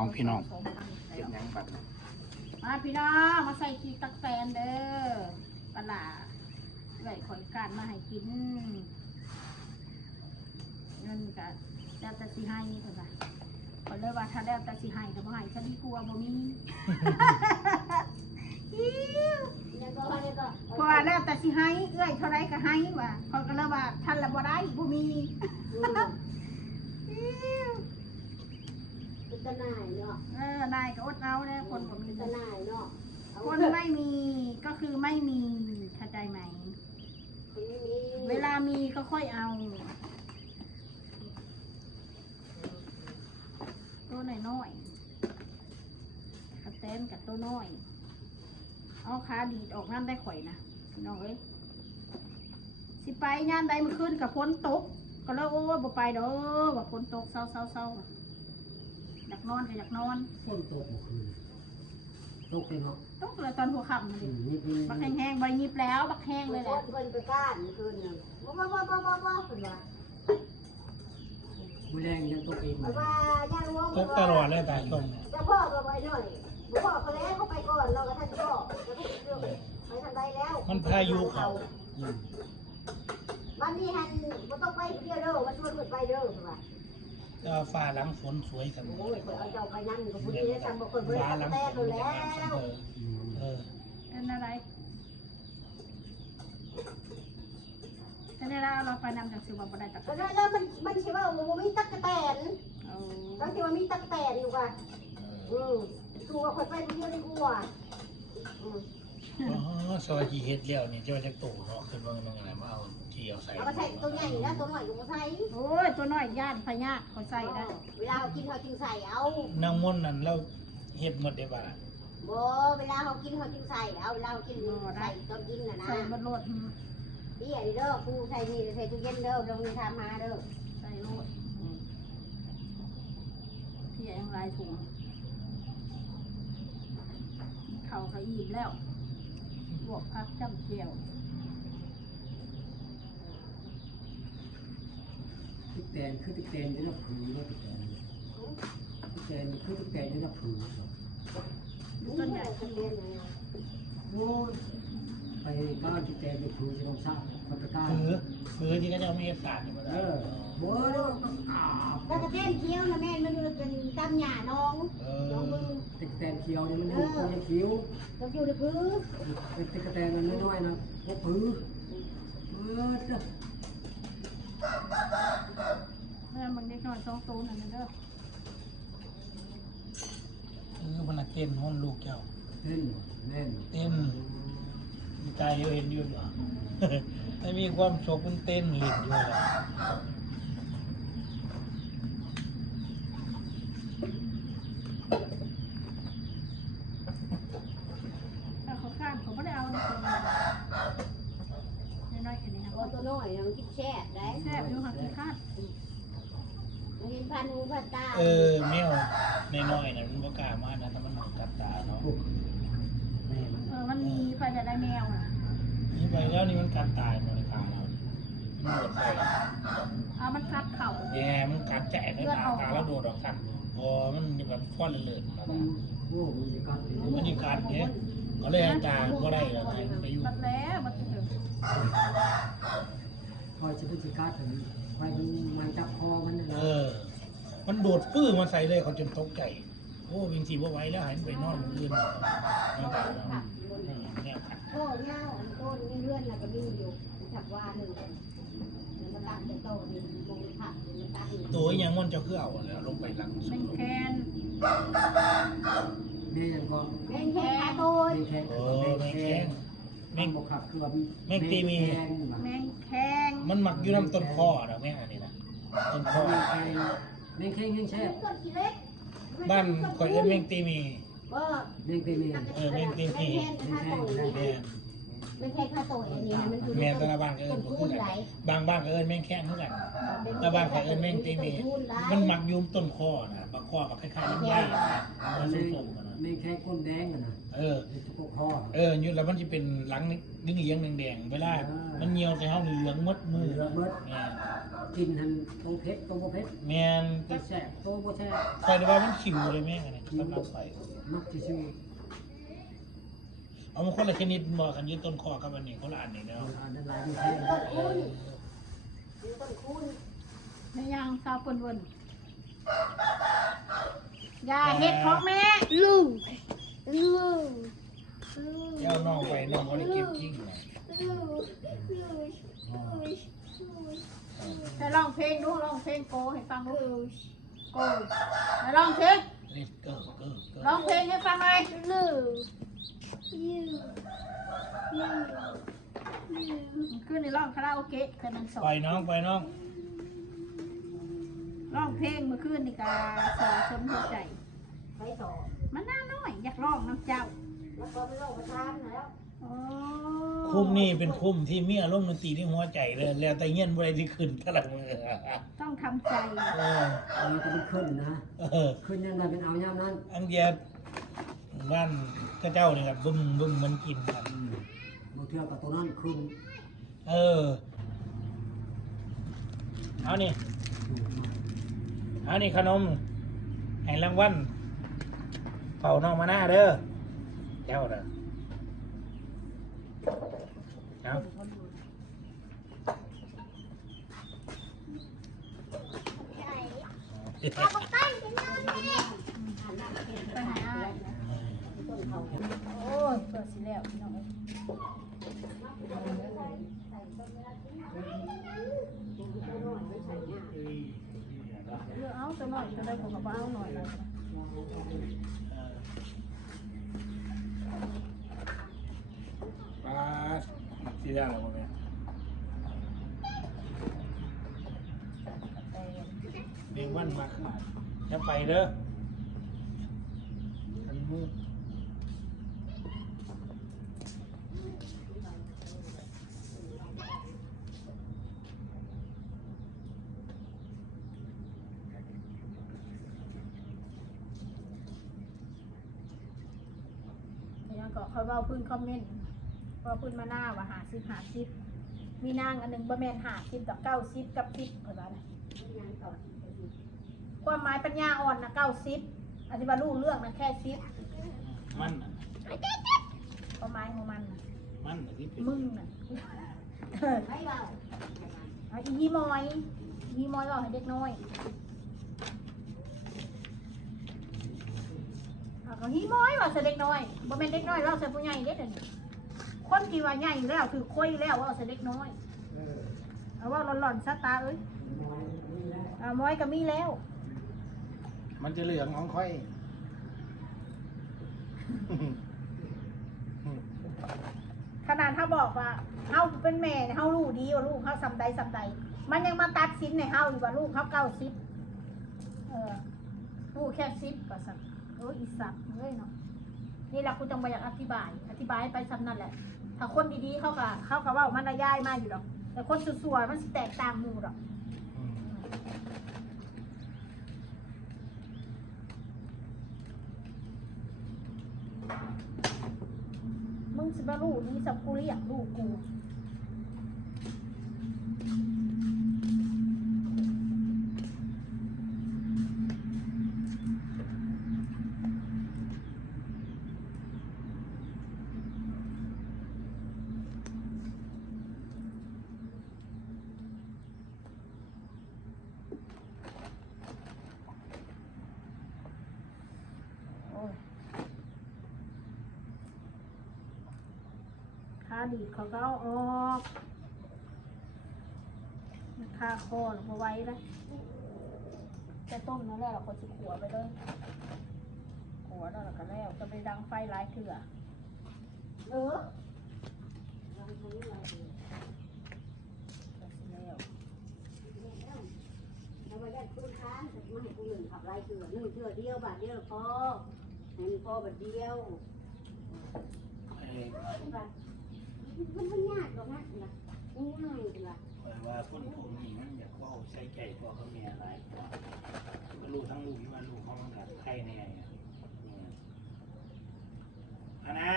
เอาพี่น้อง เก็บยังบัด มาพี่น้องมาใส่ขี้ตักแตนเด้อปลาไหลข่อยการมาให้กินเงินกะแล้วแต่สิให้เถอะค่ะคนเลยว่าถ้าแล้วแต่สิให้ก็บ่ให้ฉันดีกลัวบ่มีเพราะว่าแล้วแต่สิให้เอื้อยเท่าไรก็ให้ว่าคนก็เลยว่าท่านละบ่ได้บ่มีเป็นตะนายเนาะนายก็อดเอาเด้อคนบ่มี ตะนายเนาะ คนไม่มีก็คือไม่มีเข้าใจไหมเวลามีก็ค่อยเอาตัวน้อยๆกระเต้นกับตัวน้อยเอาขาดีดออกน้ำได้ข่อยนะพี่น้องเอ้ยสิไปย่านใดเมื่อคืนกับฝนตกก็เลยโอ้บ่ไปเด้อว่าฝนตกเศร้าอยากนอนก็อยากนอน ฝนตกเมื่อคืนตกเลยเนาะ ตกเลยตอนหัวค่ำนี่บักแห้งๆใบยิบแล้วบักแห้งเลยแหละ คนไปก้านคืนนึงบ่คุณว่า มือแรงยังตกเอง ว่าย่างวง ตกตลอดเลยแต่ชม จะพ่อก็ไปหน่อยพ่อเขาแล้วเขาไปก่อนเราก็ท่านพ่อจะไปเรื่องไปทางใดแล้ว มันพายุเขา วันนี้ฮันบ่ต้องไปเดียวเด้อมาชวนคนไปเด้อว่า ก็ฟ้าหลังฝนสวยสม โอ้ยเอาเจ้าไปนั่งกับผู้นี้ทำบ่คนบ่ ฟ้า ได้ หลัง แต่ ฝ ดู น แล้ว เป็นอะไรเป็นอะไรเราไปนำจากสิบวันได้ตะ ก็ กั่ แล้วมันสิว่าบ่มีตั๊กแตน เอา แล้วสิว่ามีตั๊กแตนอยู่ว่าตัวคนไปผู้เดียวดีกว่า ซอยที่เฮ็ดแล้วนี่เจ้าจะตู่เนาะขึ้นว่ามันอะไรมาเอาที่เอาใส่ เอาก็ใส่ตัวใหญ่นะตัวน้อยก็บ่ใส่ โอ้ยตัวน้อยย่านพญาเขาใส่ได้ เวลาเขากินเขาจึงใส่เอา นางมนต์นั่นเราเฮ็ดหมดได้บ่ล่ะ บ่เวลาเขากินเขาจึงใส่เอาเวลาเขากินใส่ตอนกินน่ะนะ ใส่บนรถ พี่ใหญ่เด้อกูใส่นี่ใส่ตู้เย็นเด้อลงนี่ทำมาเด้อ ใส่รถพี่ยังลายถุงเขาก็อิ่มแล้วบวกพักจำเจียว ติ๊กแตนคือติ๊กแตนจะนับผืนว่าติ๊กแตนติ๊กแตนคือติ๊กแตนจะนับผืน ต้นใหญ่ ตู้เย็นเลย โอ้ยไปก้าวติ๊กแตนไปผืนจะต้องสร้างมันไปก้าว ฝือที่เขาจะเอาไม่เฮ็ดสารนี่บ่ได้ โว้ยต้องอาบ แล้วก็เต้นเคี้ยวนะแม่มันเป็นตำหญ้าน้องน้องมึง ติ๊กแตนเขียวนี่มันอยู่ตรงนี้คิ้ว ต้องอยู่ในพื้น เป็นติ๊กแตนมันน้อยๆนะพวกผืนจ้ะ เมื่อมันเด็กน้อยสองตัวนั่นเด้อ มันเต้นห้องลูกเจ้า เต้นเล่น เต้นใจเห็นอยู่เหรอ ไม่มีความสุขมันเต้นเล่นอยู่เหรอ ถ้าเขาข้ามเขาไม่ได้เอาตัวน้อยๆแค่นี้ครับ ตัวน้อยมันกินแช่ได้ แซ่บอยู่ค่ะคือข้าม มันกินพันหูพันตา แมวน้อยๆน่ะมันบ่กล้ามานะถ้ามันหมดกัดตาเนาะ แม่มัน มันมีไฟแต่ได้แมวน่ะ นี่ไปแล้วนี่มันกัดตายหมดในขาเรามันโดดใส่ มันคัดเข่า แย่มันกัดแจกในตาแล้วโดดออกกันพอมันแบบฟ้อนเลื่อนๆมา โอ้มันจะกัด มันนี่กัดเนี่ยก็เลยให้ตาก็ได้แล้วไงไปอยู่ บัดแล้วบัดเถอะ คอยจะไปกัดถึงไปมันจับคอมันนะ มันโดดปื้อมาใส่เลยเขาจนตกใจโอ้วิงสีว่าไหว้แล้วหันไปนอนอื่นนอนตาเนี่ยค่ะ โอ้เงาอันต้นนี่เลื่อนแล้วก็มีอยู่ฉับว่าหนึ่งมันตั้งแต่โตนี่มงผักมันตั้ง ตัวยังมันจะคือเอาแล้วลงไปหลังสุ เป็น ด แคน นี่ยังก็ แม่งแค่โต ไม่แข็ง แม่งแข้ง แม่งบกขับคือว่า แมงแข้ง มันหมักอยู่ลำต้นคอนะแม่อันนี้นะต้นคอ แม่งแข็งยังแช่บ ต้นขี้เล็ก บ้านข่อยเอิ้นแมงตีมี ว่า แม่งเป็นแม่ แมงตีมี แม่ไม่ใช่ข้าโตอันนี้มันอยู่ แม่แต่ละบ้านก็เอิ้นบ่คือกันบางบ้านก็เอิ้นแมงแข้งคือกันแต่บ้านข่อยเอิ้นแมงตีมีมันหมักอยู่ต้นคอนะบางคอกับคล้ายๆลำไยมันส้มๆกันนะ แม่งแข็งก้นแดงนะ ทุกข้อ อยู่แล้วมันจะเป็นหลังนี่เหลืองแดงๆเวลามันเหี่ยวใส่เฮานี่เหลืองมดมือ เบิด แม่ กินหันตรงเพชรตรงเพชร แมน ตรงแสบตรงโบแสบ คอยได้ว่ามันขิวเลยแม่งอันนี้สำหรับข่อย มักจะชื่อ เอามาคนละชนิดบอกกันยืนต้นคอกับอันนี้คนละอันนี่เนาะ อ่านด้านลายดูแท้ ต้นคูณอยู่ต้นคูณ ไม่ยังซาปนวนอย่าเฮ็ดของแม่ ลูกลูก เจ้าน้องไปน้องก็ได้เก็บทิ้งนะ ลูกลูก แต่ร้องเพลงดูร้องเพลงโกให้ฟังดูโกแต่ร้องเพลง เล่นเกิร์เกิร์เกิร์ ร้องเพลงให้ฟังเลย ลูกยูยู ขึ้นในร้องคาราโอเกะแต่มันสอ ปล่อย น น้องปล่อยน้อง ร้องเพลงเมื่อคืนนี่กาสอนสมหัวใจ ไปต่อ มันน่าน้อยอยากร้องน้ำเจ้า แล้วก็ไม่ลงประทานแล้ว โอ้ คุ้มนี่เป็นคุ้มที่มีอารมณ์ดนตรีที่หัวใจเลยแล้วแต่เงี้ยนบ่ได้ที่ขึ้นตะลังมือ ต้องทำใจ เออ เราจะเป็นขึ้นนะ เออ ขึ้นยังไงเป็นเอาย่ำนั้น อันเดียบ้านข้าเจ้านี่ครับบึ้มบึ้มมันกินครับ บางเทื่อกับตัวนั้นขึ้น เออเอานี่เอานี่ขนมให้รางวัลเป่าน้องมาหน้าเด้อเจ้าเด้อเอา ไปหาอ้ายโอ้ยเปิดสิแล้วพี่น้องเอ้ยเลือกเอาตัวหน่อยตัวใดผมก็บ่เอาหน่อยละ ปลาสีได้หรอแม่ แต่ เลี้ยงวันมาขาดจะไปเด้ออันมือ ยังก็เขาเว้าพื้นคอมเมนต์ว่าพื้นมาหน้าว่า50มีนางอันหนึงบ่แม่น50ดอก90กับ10เพิ่นว่าน่ะความหมายปัญญาอ่อนน่ะ90อธิบายรู้เรื่องน่ะแค่10 มันน่ะ ความหมายของมันน่ะ มันน่ะที่เป็น มึงน่ะ ไม่เบา เอาอีมอยว่าให้เด็กน้อยเอาก็ฮีมอยว่าใส่เด็กน้อยบ่แม่นเด็กน้อยเราใส่ผู้ใหญ่เด้เดี๋ยวนี้คนที่ว่าใหญ่แล้วถือคุยแล้วว่าใส่เด็กน้อยเอาว่าหล่อนๆซะตาเอ้ยเอามอยก็มีแล้ว มันจะเหลืองของค่อย ขนาดเขาบอกว่าเฮาเป็นแม่เนี่ยเฮารู้ดีว่าลูกเฮาซำใดมันยังมาตัดสินในเฮาอยู่ว่าลูกเฮาลูกแค่10ว่าซั่นโอ้ยอีสัตว์เอ้ยเนาะนี่แหละกูจังบ่อยากอธิบายไปซำนั่นแหละถ้าคนดีๆเขาก็เว้ามันระยายมาอยู่ดอกแต่คนซั่วๆมันสิแตกต่างหมู่ดอกมึงสิมารู้ดีสับกูเรียกลูกกูโอ้ยค่าดีดเขาก็เอาออกค่าคอหรือว่าไว้แล้วจะต้มนั่นแหละเราก็จะขัวไปเลยขัวแล้วเราก็แล้วจะไปดังไฟหลายเถื่อ เออ ก็สิแล้ว เราไปได้คุณค้านแต่ไม่ให้กูหนึ่งขับไล่เถื่อ1เถื่อเดียวบาทเดียวพอให้มันพอบาทเดียว ไอ้ มันยากหรอกนะง่ายเลย ว่าคนผมนี่มันอยากว่าใช้ใจพ่อกับแม่หลายกว่าก็รู้ทั้งลูกที่ว่าลูกเขามันกับใครแน่เนี่ยอันนะ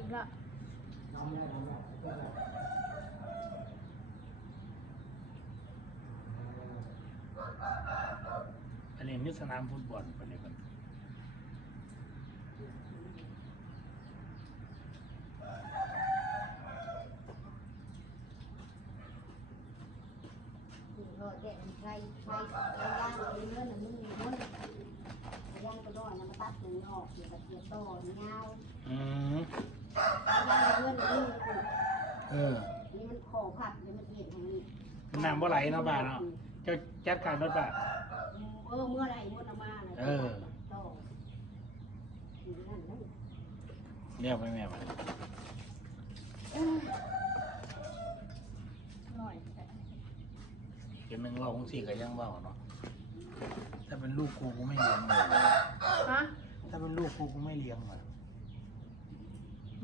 อีกแล้ว น้ำแล้วอันนี้มิสนามฟุตบอลประเดี๋ยวกัน รอแดดใครย่างเนื้อน่ะมึงม้วนย่างก็ร้อนนะมาตัดหนูออกเดี๋ยวกับเดี๋ยวต่อยาว อืม ย่างเนื้อนี่ นี่มันคอผักเดี๋ยวมันเห็นตรงนี้ น้ำบ่ไหลเนาะบ้านเนาะเจ้าจัดการรถบ้าน เมื่อไรม้วนมาเลยต่อนั่นนั่น เรียกไปแม่ไป หน่อย เดี๋ยวมึงเล่าของสี่ก็ยังเล่าเนาะถ้าเป็นลูกกูไม่เลี้ยงเลย ฮะ ถ้าเป็นลูกกูไม่เลี้ยงเลย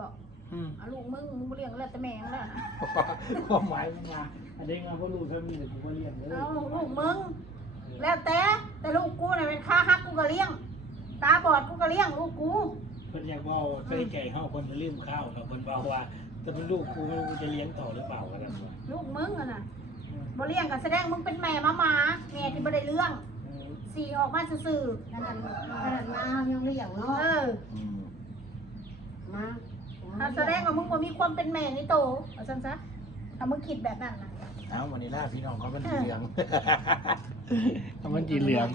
บอก อืม เอาลูกมึงเลี้ยงแล้วแต่แม่งแล้วนะ ความหมายมันมาอันนี้ไงเพราะลูกถ้ามีแต่กูก็เลี้ยงเลย เอาลูกมึงแล้วแต่ลูกกูเนี่ยเป็นค่าฮักกูก็เลี้ยง ตาบอดกูก็เลี้ยงลูกกู เพิ่นอยากบอกเคยใจเฮาคนจะลืมข้าวเนาะเพิ่นบอกว่าถ้าเป็นลูกกูไม่รู้กูจะเลี้ยงต่อหรือเปล่าก็ได้บ่ ลูกมึงอะน่ะบ่เลี้ยงก็แสดงมึงเป็นแม่มาแม่ที่บ่ได้เรื่องสีออกมาซื่อ ขนาดมายังไม่อย่าง ๆ เนาะ อืม มา ถ้าแสดงว่ามึงบ่มีความเป็นแม่ในโตเอาซั่นซะถ้ามึงคิดแบบนั้นนะ เอาวันนี้ล่าพี่น้องเขามันสีเหลืองเขามันสีเหลือง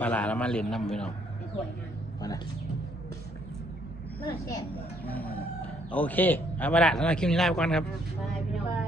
ปลาหลาแล้วมาเล่นน้ำพี่น้อง ในถ้วยนะ มานะ เมื่อแซ่บ โอเคเอามาละสำหรับคลิปนี้ลาไปก่อนครับ ไปพี่น้อง บาย